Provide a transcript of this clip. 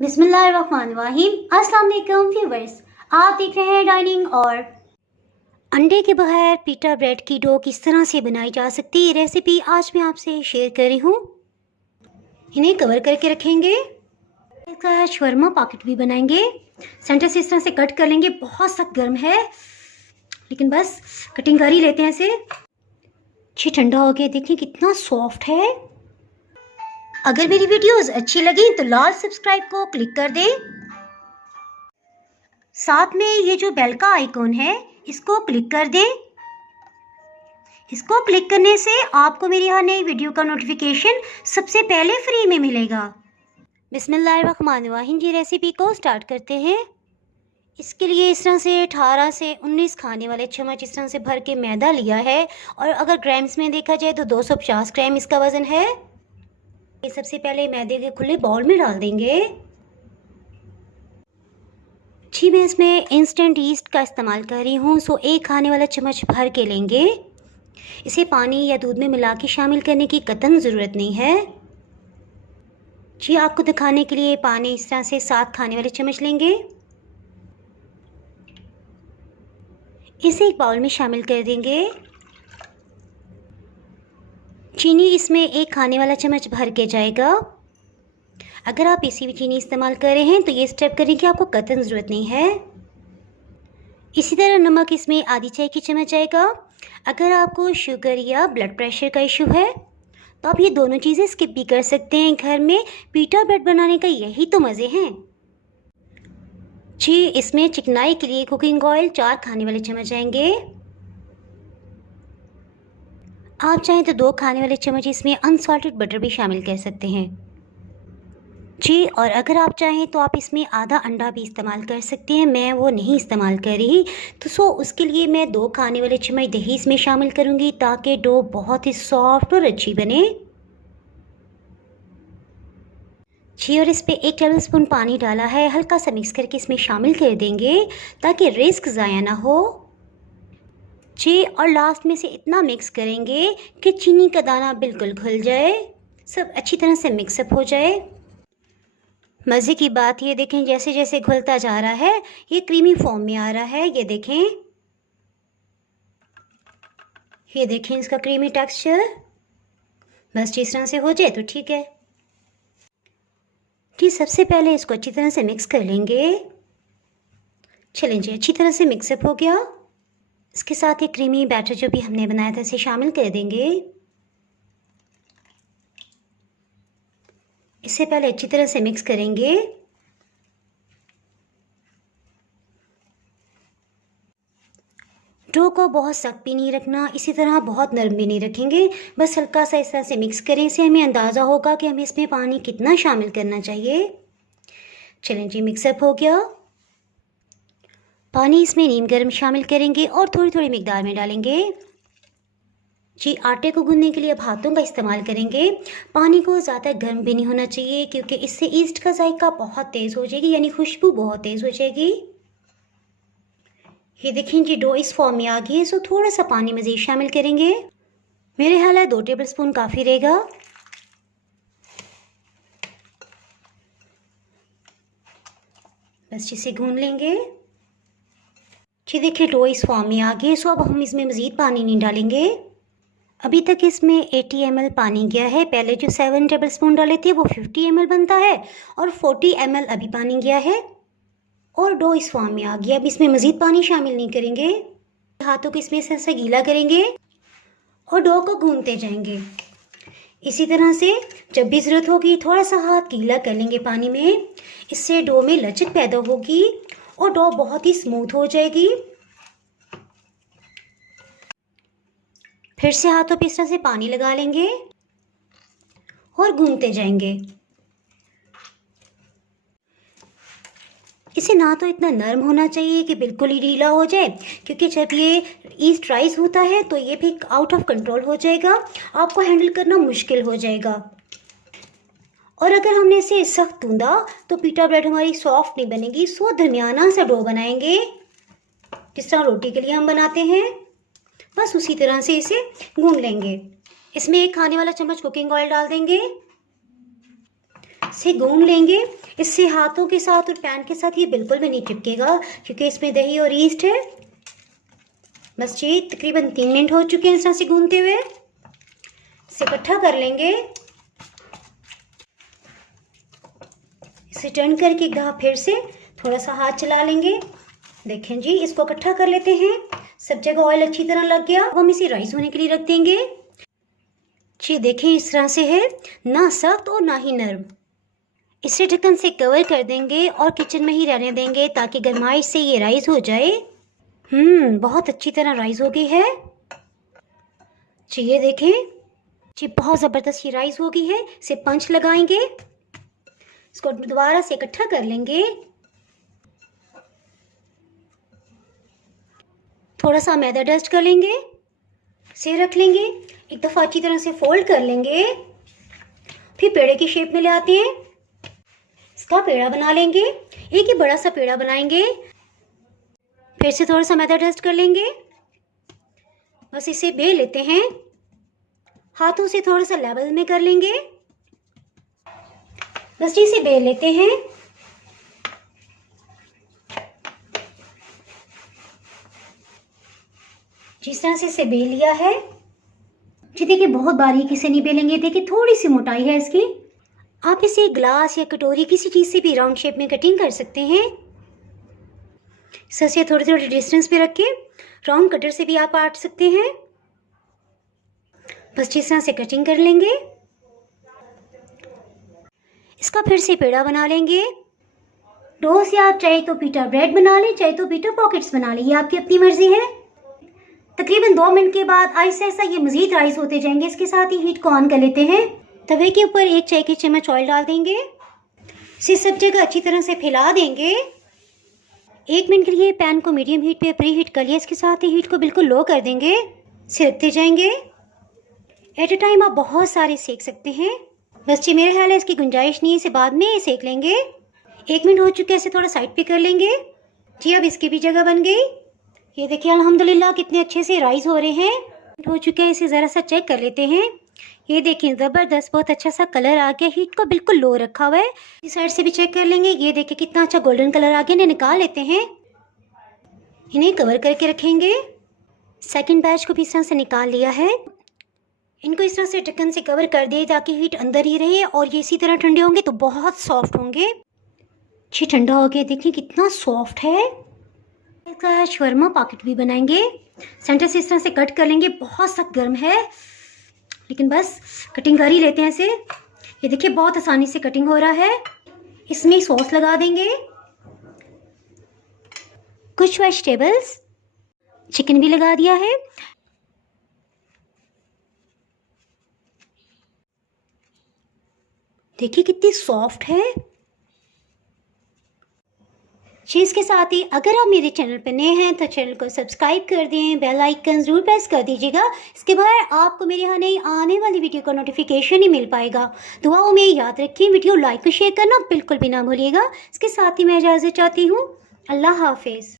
बिस्मिल्लाहिर्रहमानिर्रहीम। अस्सलाम वालेकुम व्यूअर्स, आप देख रहे हैं डाइनिंग। और अंडे के बगैर पिटा ब्रेड की डो किस तरह से बनाई जा सकती है रेसिपी आज मैं आपसे शेयर कर रही हूँ। इन्हें कवर करके रखेंगे। इसका शवरमा पॉकेट भी बनाएंगे। सेंटर से इस तरह से कट कर लेंगे। बहुत सख्त गर्म है लेकिन बस कटिंग कर ही लेते हैं इसे। अच्छी ठंडा हो गया, देखिए कितना सॉफ्ट है। अगर मेरी वीडियोस अच्छी लगी तो लाल सब्सक्राइब को क्लिक कर दें। साथ में ये जो बेल का आइकॉन है इसको क्लिक कर दें। इसको क्लिक करने से आपको मेरी हर नई वीडियो का नोटिफिकेशन सबसे पहले फ्री में मिलेगा। बिस्मिल्लाहिर्रहमानिर्रहीम जी, रेसिपी को स्टार्ट करते हैं। इसके लिए इस तरह से 18 से 19 खाने वाले चम्मच इस तरह से भर के मैदा लिया है और अगर ग्राम्स में देखा जाए तो 250 ग्राम इसका वज़न है। ये सबसे पहले मैदे के खुले बाउल में डाल देंगे। जी, मैं इसमें इंस्टेंट ईस्ट का इस्तेमाल कर रही हूँ, सो 1 खाने वाला चम्मच भर के लेंगे। इसे पानी या दूध में मिला के शामिल करने की कतई ज़रूरत नहीं है। जी, आपको दिखाने के लिए पानी इस तरह से 7 खाने वाले चम्मच लेंगे। इसे एक बाउल में शामिल कर देंगे। चीनी इसमें 1 खाने वाला चम्मच भर के जाएगा। अगर आप इसी भी चीनी इस्तेमाल कर रहे हैं तो ये स्टेप करने की आपको कतई ज़रूरत नहीं है। इसी तरह नमक इसमें आधी चाय की चम्मच आएगा। अगर आपको शुगर या ब्लड प्रेशर का इशू है तो आप ये दोनों चीज़ें स्किप भी कर सकते हैं। घर में पीटा ब्रेड बनाने का यही तो मज़े हैं। जी, इसमें चिकनाई के लिए कुकिंग ऑयल 4 खाने वाले चम्मच आएंगे। आप चाहें तो 2 खाने वाले चम्मच इसमें अनसॉल्टेड बटर भी शामिल कर सकते हैं। जी, और अगर आप चाहें तो आप इसमें आधा अंडा भी इस्तेमाल कर सकते हैं। मैं वो नहीं इस्तेमाल कर रही तो उसके लिए मैं 2 खाने वाले चम्मच दही इसमें शामिल करूँगी ताकि डो बहुत ही सॉफ्ट और अच्छी बने। जी, और इस पर 1 टेबल स्पून पानी डाला है, हल्का सा मिक्स करके इसमें शामिल कर देंगे ताकि रिस्क ज़ाया ना हो। जी, और लास्ट में से इतना मिक्स करेंगे कि चीनी का दाना बिल्कुल घुल जाए, सब अच्छी तरह से मिक्सअप हो जाए। मज़े की बात ये देखें, जैसे जैसे घुलता जा रहा है ये क्रीमी फॉर्म में आ रहा है। ये देखें इसका क्रीमी टेक्सचर। बस जिस तरह से हो जाए तो ठीक है। जी, सबसे पहले इसको अच्छी तरह से मिक्स कर लेंगे। चलें जी, अच्छी तरह से मिक्सअप हो गया। इसके साथ एक क्रीमी बैटर जो भी हमने बनाया था इसे शामिल कर देंगे। इसे पहले अच्छी तरह से मिक्स करेंगे। डो को बहुत सख्त भी नहीं रखना, इसी तरह बहुत नरम भी नहीं रखेंगे, बस हल्का सा इस तरह से मिक्स करें। इससे हमें अंदाज़ा होगा कि हमें इसमें पानी कितना शामिल करना चाहिए। चलें जी, मिक्सअप हो गया। पानी इसमें नीम गर्म शामिल करेंगे और थोड़ी थोड़ी मिकदार में डालेंगे। जी, आटे को गूंदने के लिए अब हाथों का इस्तेमाल करेंगे। पानी को ज़्यादा गर्म भी नहीं होना चाहिए क्योंकि इससे ईस्ट का जायका बहुत तेज़ हो जाएगी, यानी खुशबू बहुत तेज़ हो जाएगी। ये देखें जी, डो इस फॉर्म में आ गई है, सो थोड़ा सा पानी मज़ीद शामिल करेंगे। मेरे ख्याल है 2 टेबल स्पून काफ़ी रहेगा। बस इसे गूंद लेंगे। जी देखिए, डो इस फॉर्म में आ गई, सो अब हम इसमें मज़ीद पानी नहीं डालेंगे। अभी तक इसमें 80 ml पानी गया है। पहले जो 7 टेबल स्पून डाले थे वो 50 ml बनता है और 40 ml अभी पानी गया है और डो इस फॉर्म में आ गया। अब इसमें मज़ीद पानी शामिल नहीं करेंगे। हाथों को इसमें से गीला करेंगे और डो को गूंदते जाएंगे। इसी तरह से जब भी ज़रूरत होगी थोड़ा सा हाथ गीला कर लेंगे पानी में। इससे डो में लचक पैदा होगी और डो बहुत ही स्मूथ हो जाएगी। फिर से हाथों पे इस तरह से पानी लगा लेंगे और गूंदते जाएंगे। इसे ना तो इतना नरम होना चाहिए कि बिल्कुल ही ढीला हो जाए, क्योंकि जब ये ईस्ट राइस होता है तो ये भी आउट ऑफ कंट्रोल हो जाएगा, आपको हैंडल करना मुश्किल हो जाएगा। और अगर हमने इसे सख्त गूंदा तो पीटा ब्रेड हमारी सॉफ्ट नहीं बनेगी। सो दरमियाना सा डो बनाएंगे जिस तरह रोटी के लिए हम बनाते हैं, बस उसी तरह से इसे गूंद लेंगे। इसमें 1 खाने वाला चम्मच कुकिंग ऑयल डाल देंगे। इसे गूंद लेंगे। इससे हाथों के साथ और पैन के साथ ये बिल्कुल भी नहीं चिपकेगा क्योंकि इसमें दही और ईस्ट है। बस जी तकरीबन 3 मिनट हो चुके हैं इस तरह से गूंदते हुए। इसे इकट्ठा कर लेंगे। इसे टर्न करके एक दफ़ा फिर से थोड़ा सा हाथ चला लेंगे। देखें जी, इसको इकट्ठा कर लेते हैं। सब जगह ऑयल अच्छी तरह लग गया। अब हम इसे राइस होने के लिए रख देंगे। जी देखें, इस तरह से है, ना सख्त और ना ही नरम। इसे ढक्कन से कवर कर देंगे और किचन में ही रहने देंगे ताकि गर्माइश से ये राइस हो जाए। बहुत अच्छी तरह राइस हो गई है जी। ये देखें जी, बहुत ज़बरदस्त ये राइस हो गई है। इसे पंच लगाएंगे, इसको दोबारा से इकट्ठा कर लेंगे। थोड़ा सा मैदा डस्ट कर लेंगे, इसे रख लेंगे। एक दफ़ा अच्छी तरह से फोल्ड कर लेंगे। फिर पेड़े की शेप में ले आते हैं। इसका पेड़ा बना लेंगे। एक ही बड़ा सा पेड़ा बनाएंगे। फिर से थोड़ा सा मैदा डस्ट कर लेंगे। बस इसे बेल लेते हैं। हाथों से थोड़ा सा लेवल में कर लेंगे। बस इसे बेल लेते हैं। जिस तरह से इसे बेल लिया है जी, देखिए बहुत बारीकी से नहीं बेलेंगे। देखिए थोड़ी सी मोटाई है इसकी। आप इसे ग्लास या कटोरी किसी चीज़ से भी राउंड शेप में कटिंग कर सकते हैं। इसे थोड़ी थोड़ी डिस्टेंस पे रख के राउंड कटर से भी आप काट सकते हैं। बस जिस तरह से कटिंग कर लेंगे। इसका फिर से पेड़ा बना लेंगे। डो से आप चाहे तो पीटा ब्रेड बना लें, चाहे तो पीटा पॉकेट्स बना लें, ये आपकी अपनी मर्जी है। तकरीबन 2 मिनट के बाद आहिस्ता आहिस्ता ये मज़ीद राइस होते जाएंगे। इसके साथ ही हीट को ऑन कर लेते हैं। तवे के ऊपर 1 चाय की चम्मच ऑयल डाल देंगे। इसे सब जगह अच्छी तरह से फैला देंगे। 1 मिनट के लिए पैन को मीडियम हीट पे प्री हीट कर लिया। इसके साथ ही हीट को बिल्कुल लो कर देंगे। इसे रखते जाएंगे। एट अ टाइम आप बहुत सारे सेक सकते हैं। बस जी मेरे ख्याल है इसकी गुंजाइश नहीं है, इसे बाद में सेक लेंगे। 1 मिनट हो चुके हैं, इसे थोड़ा साइड पे कर लेंगे जी। अब इसकी भी जगह बन गई। ये देखिए अल्हम्दुलिल्लाह कितने अच्छे से राइस हो रहे हैं। हो चुके हैं, इसे ज़रा सा चेक कर लेते हैं। ये देखिए ज़बरदस्त बहुत अच्छा सा कलर आ गया। हीट को बिल्कुल लो रखा हुआ है। इस साइड से भी चेक कर लेंगे। ये देखिए कितना अच्छा गोल्डन कलर आ गया। इन्हें निकाल लेते हैं। इन्हें कवर करके रखेंगे। सेकंड बैच को भी इस तरह से निकाल लिया है। इनको इस तरह से ढक्कन से कवर कर दिए ताकि हीट अंदर ही रहे और ये इसी तरह ठंडे होंगे तो बहुत सॉफ्ट होंगे। जी ठंडा हो गया, देखिए कितना सॉफ्ट है। इसका शवरमा पॉकेट भी बनाएंगे। सेंटर से इस तरह से कट कर लेंगे। बहुत सख्त गर्म है लेकिन बस कटिंग कर ही लेते हैं इसे। ये देखिए बहुत आसानी से कटिंग हो रहा है। इसमें सॉस लगा देंगे, कुछ वेजिटेबल्स, चिकन भी लगा दिया है। देखिए कितनी सॉफ्ट है। चीज़ के साथ ही अगर आप मेरे चैनल पर नए हैं तो चैनल को सब्सक्राइब कर दें, बेल आइकन ज़रूर प्रेस कर दीजिएगा। इसके बाद आपको मेरे यहाँ नई आने वाली वीडियो का नोटिफिकेशन ही मिल पाएगा। दुआओं में याद रखें, वीडियो लाइक और शेयर करना बिल्कुल भी ना भूलिएगा। इसके साथ ही मैं इजाज़त चाहती हूँ। अल्लाह हाफिज़।